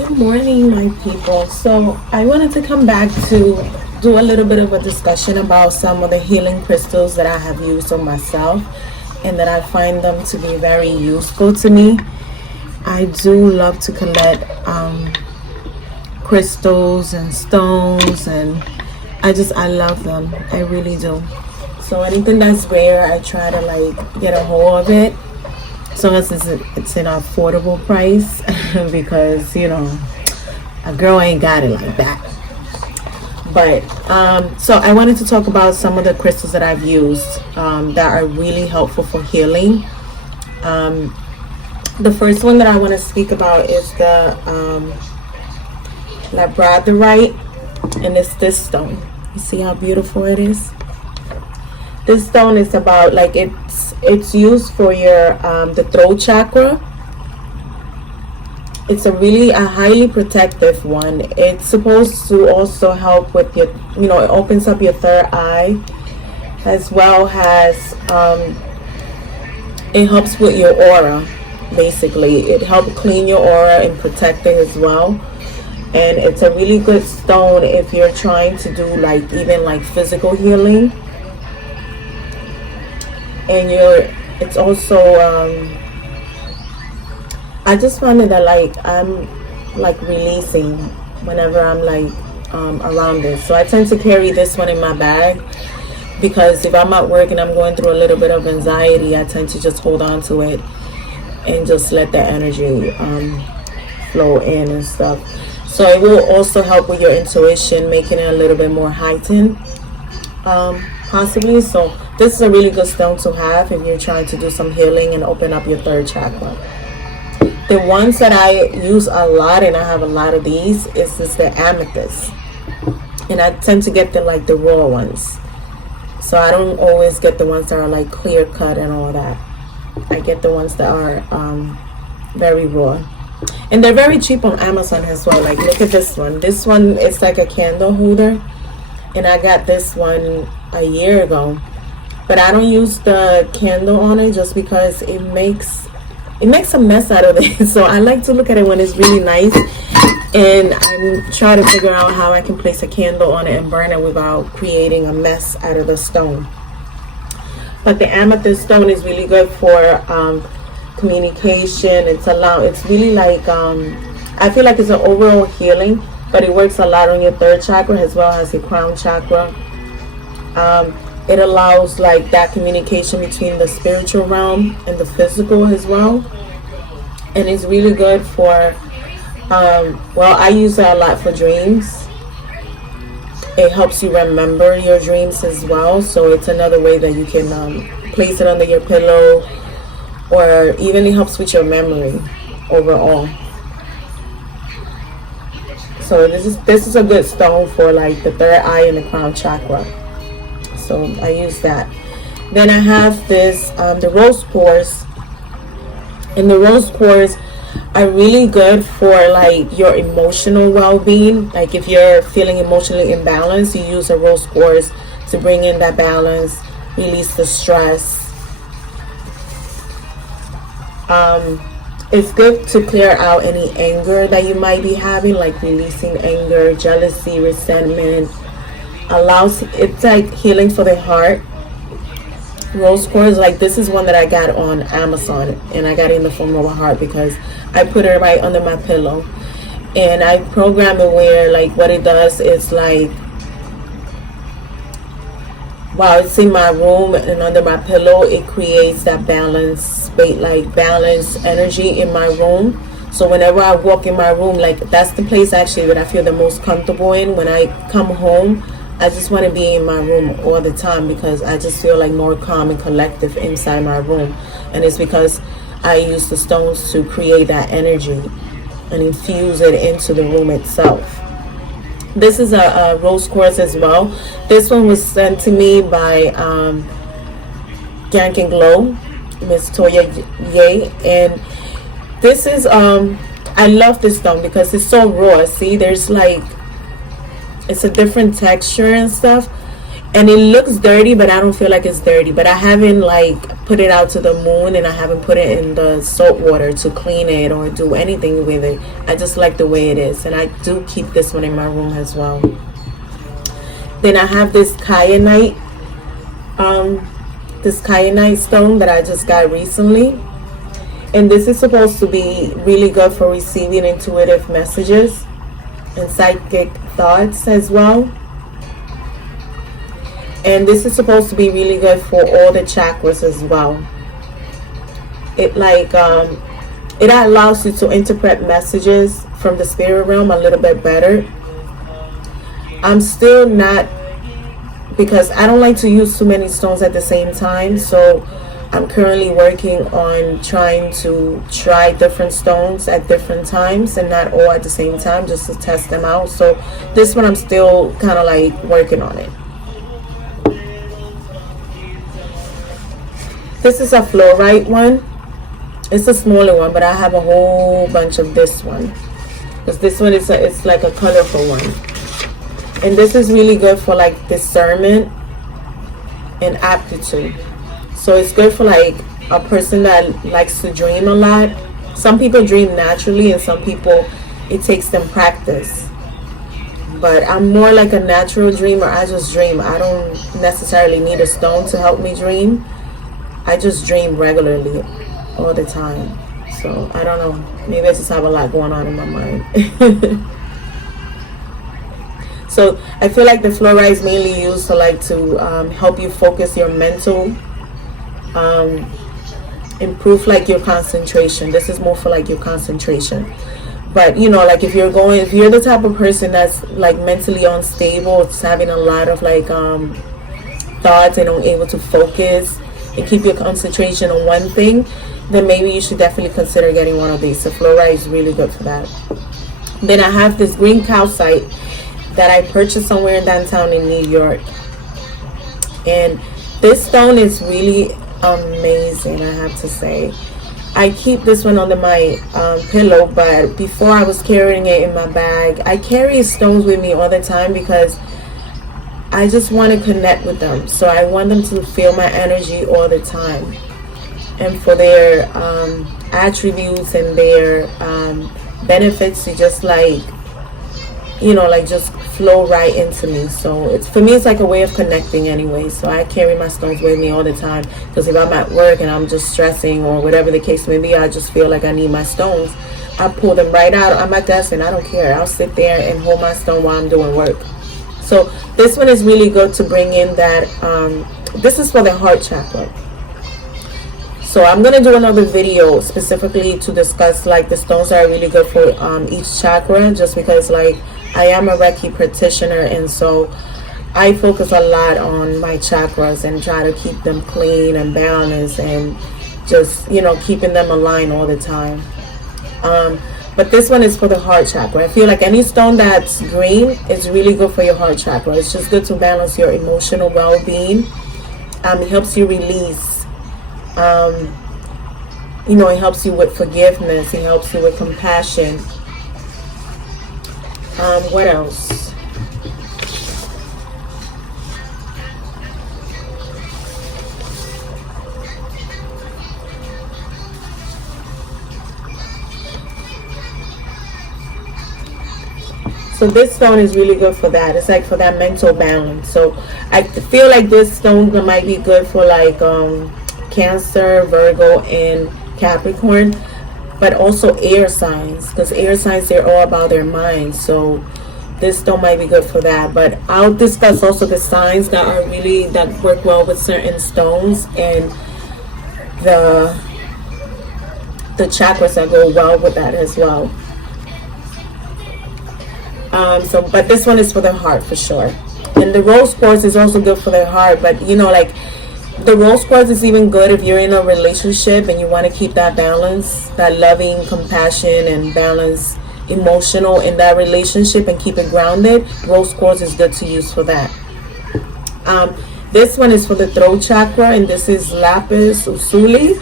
Good morning, my people. So, I wanted to come back to do a little bit of a discussion about some of the healing crystals that I have used on myself and that I find them to be very useful to me. I do love to collect crystals and stones, and I love them. I really do. So, anything that's rare, I try to like get a hold of it. As long as it's an affordable price, because a girl ain't got it like that. But so I wanted to talk about some of the crystals that I've used that are really helpful for healing. The first one that I want to speak about is the labradorite, and it's this stone. You see how beautiful it is? This stone is about like it's used for your the throat chakra. It's a highly protective one. It's supposed to also help with your, it opens up your third eye, as well as it helps with your aura. Basically, it helps clean your aura and protect it as well. And it's a really good stone if you're trying to do like even like physical healing. And it's also I just found that like I'm like releasing whenever I'm like around this. So I tend to carry this one in my bag, because if I'm at work and I'm going through a little bit of anxiety, I tend to just hold on to it and just let the energy flow in and stuff. So it will also help with your intuition, making it a little bit more heightened, possibly. So this is a really good stone to have if you're trying to do some healing and open up your third chakra. The ones that I use a lot, and I have a lot of these, is the amethyst. And I tend to get the raw ones. So I don't always get the ones that are like clear cut and all that. I get the ones that are very raw. And they're very cheap on Amazon as well. Like, look at this one. This one is like a candle holder. And I got this one a year ago. But I don't use the candle on it just because it makes a mess out of it. So I like to look at it when it's really nice, and I'm trying to figure out how I can place a candle on it and burn it without creating a mess out of the stone. But the amethyst stone is really good for communication. It's really like I feel like it's an overall healing, but it works a lot on your third chakra as well as your crown chakra. It allows like that communication between the spiritual realm and the physical as well. And it's really good for, I use it a lot for dreams. It helps you remember your dreams as well. So it's another way that you can place it under your pillow, or even it helps with your memory overall. So this is a good stone for like the third eye and the crown chakra. So I use that. Then I have this the rose quartz, and the rose quartz are really good for like your emotional well-being. Like if you're feeling emotionally imbalanced, you use a rose quartz to bring in that balance, release the stress. It's good to clear out any anger that you might be having, like releasing anger, jealousy, resentment. It's like healing for the heart. Rose quartz, like this is one that I got on Amazon, and I got it in the form of a heart because I put it right under my pillow, and I program it where like what it does is like while it's in my room and under my pillow, it creates that balance, like balance energy in my room. So whenever I walk in my room, like that's the place actually that I feel the most comfortable in. When I come home, I just want to be in my room all the time because I just feel like more calm and collective inside my room. And it's because I use the stones to create that energy and infuse it into the room itself. This is a rose quartz as well. This one was sent to me by Yank and Glow, Miss Toya Ye. And this is, I love this stone because it's so raw. See, there's like, it's a different texture and stuff, and it looks dirty, but I don't feel like it's dirty. But I haven't like put it out to the moon, and I haven't put it in the salt water to clean it or do anything with it. I just like the way it is, and I do keep this one in my room as well. Then I have this kyanite stone that I just got recently, and this is supposed to be really good for receiving intuitive messages and psychic thoughts as well. And this is supposed to be really good for all the chakras as well. It it allows you to interpret messages from the spirit realm a little bit better. I'm still not, because I don't like to use too many stones at the same time, so I'm currently working on trying to try different stones at different times and not all at the same time, just to test them out. So this one I'm still kind of like working on it. This is a fluorite one. It's a smaller one, but I have a whole bunch of this one, because this one is it's like a colorful one. And this is really good for like discernment and aptitude. So it's good for like a person that likes to dream a lot. Some people dream naturally, and some people it takes them practice. But I'm more like a natural dreamer. I just dream. I don't necessarily need a stone to help me dream. I just dream regularly all the time. So I don't know. Maybe I just have a lot going on in my mind. So I feel like the fluorite is mainly used to help you focus your mental, improve like your concentration. This is more for like your concentration. But you know, like if you're the type of person that's like mentally unstable, it's having a lot of like thoughts and unable to focus and keep your concentration on one thing, then maybe you should definitely consider getting one of these. The fluorite is really good for that. Then I have this green calcite that I purchased somewhere in downtown in New York, and this stone is really amazing, I have to say. I keep this one under my pillow, but before I was carrying it in my bag. I carry stones with me all the time because I just want to connect with them. So I want them to feel my energy all the time, and for their attributes and their benefits to just like, you know, like just flow right into me. So it's, for me, it's like a way of connecting anyway. So I carry my stones with me all the time, because if I'm at work and I'm just stressing or whatever the case may be, I just feel like I need my stones, I pull them right out on my desk and I don't care. I'll sit there and hold my stone while I'm doing work. So this one is really good to bring in that this is for the heart chakra. So I'm going to do another video specifically to discuss like the stones that are really good for each chakra, just because like I am a Reiki practitioner, and so I focus a lot on my chakras and try to keep them clean and balanced and just, you know, keeping them aligned all the time. But this one is for the heart chakra. I feel like any stone that's green is really good for your heart chakra. It's just good to balance your emotional well-being. It helps you release. You know, it helps you with forgiveness. It helps you with compassion. What else? So this stone is really good for that. It's like for that mental balance. So I feel like this stone might be good for like Cancer, Virgo, and Capricorn, but also air signs, because air signs, they're all about their minds. So this stone might be good for that. But I'll discuss also the signs that are really, that work well with certain stones, and the chakras that go well with that as well. But this one is for the heart for sure. And the rose quartz is also good for the heart, but you know, like the rose quartz is even good if you're in a relationship and you want to keep that balance, that loving compassion and balance emotional in that relationship and keep it grounded. Rose quartz is good to use for that. This one is for the throat chakra, and this is lapis lazuli.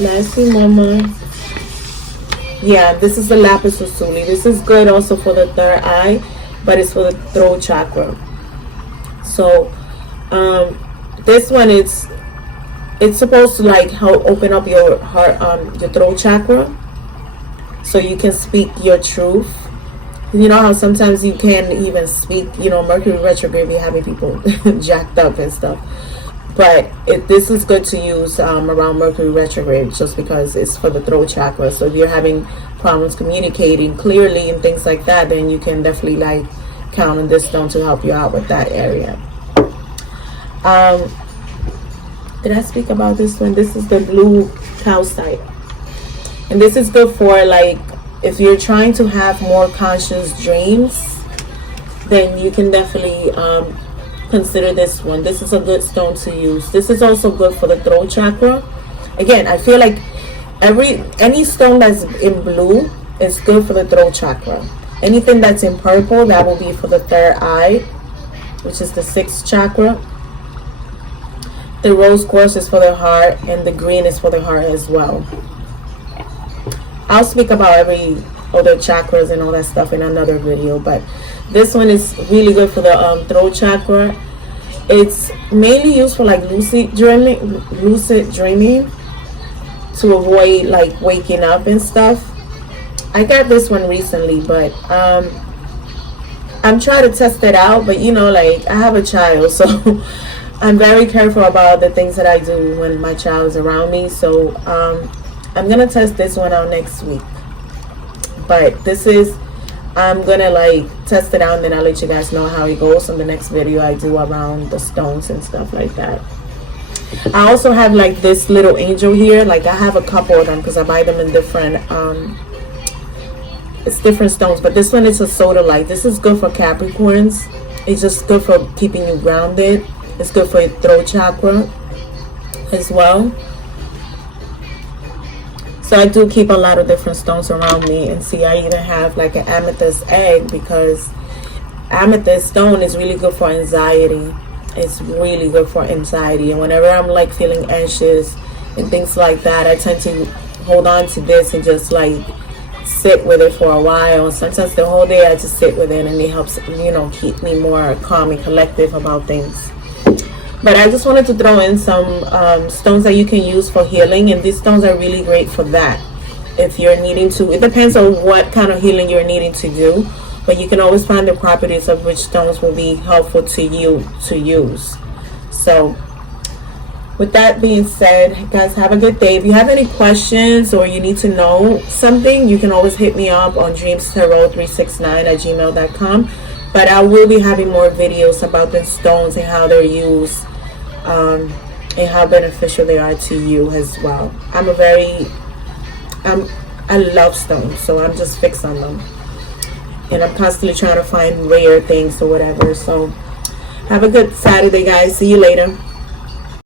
Nicely, mama. Yeah, this is the lapis lazuli. This is good also for the third eye, but it's for the throat chakra. So this one, it's supposed to like help open up your heart, your throat chakra, so you can speak your truth. You know how sometimes you can't even speak, you know, Mercury retrograde be having people jacked up and stuff. But this is good to use around Mercury retrograde, just because it's for the throat chakra. So if you're having problems communicating clearly and things like that, then you can definitely like count on this stone to help you out with that area. Did I speak about this one? This is the blue calcite. And this is good for like, if you're trying to have more conscious dreams, then you can definitely consider this one. This is a good stone to use. This is also good for the throat chakra. Again, I feel like any stone that's in blue is good for the throat chakra. Anything that's in purple, that will be for the third eye, which is the sixth chakra. The rose quartz is for the heart, and the green is for the heart as well. I'll speak about every other chakras and all that stuff in another video, but this one is really good for the throat chakra. It's mainly used for like lucid dreaming, to avoid like waking up and stuff. I got this one recently, but I'm trying to test it out. But you know, like I have a child, so I'm very careful about the things that I do when my child is around me. So I'm gonna test this one out next week. But this is, I'm gonna like test it out, and then I'll let you guys know how it goes on the next video I do around the stones and stuff like that. I also have like this little angel here. Like I have a couple of them because I buy them in different it's different stones, but this one is a sodalite. This is good for Capricorns. It's just good for keeping you grounded. It's good for your throat chakra as well. So I do keep a lot of different stones around me. And see, I even have like an amethyst egg, because amethyst stone is really good for anxiety. It's really good for anxiety. And whenever I'm like feeling anxious and things like that, I tend to hold on to this and just like sit with it for a while. And sometimes the whole day I just sit with it, and it helps, you know, keep me more calm and collective about things. But I just wanted to throw in some stones that you can use for healing, and these stones are really great for that. If you're needing to, it depends on what kind of healing you're needing to do, but you can always find the properties of which stones will be helpful to you to use. So with that being said, guys, have a good day. If you have any questions or you need to know something, you can always hit me up on dreamstarot369@gmail.com. But I will be having more videos about the stones and how they're used, and how beneficial they are to you as well. I love stones, so I'm just fixed on them, and I'm constantly trying to find rare things or whatever. So have a good Saturday, guys. See you later.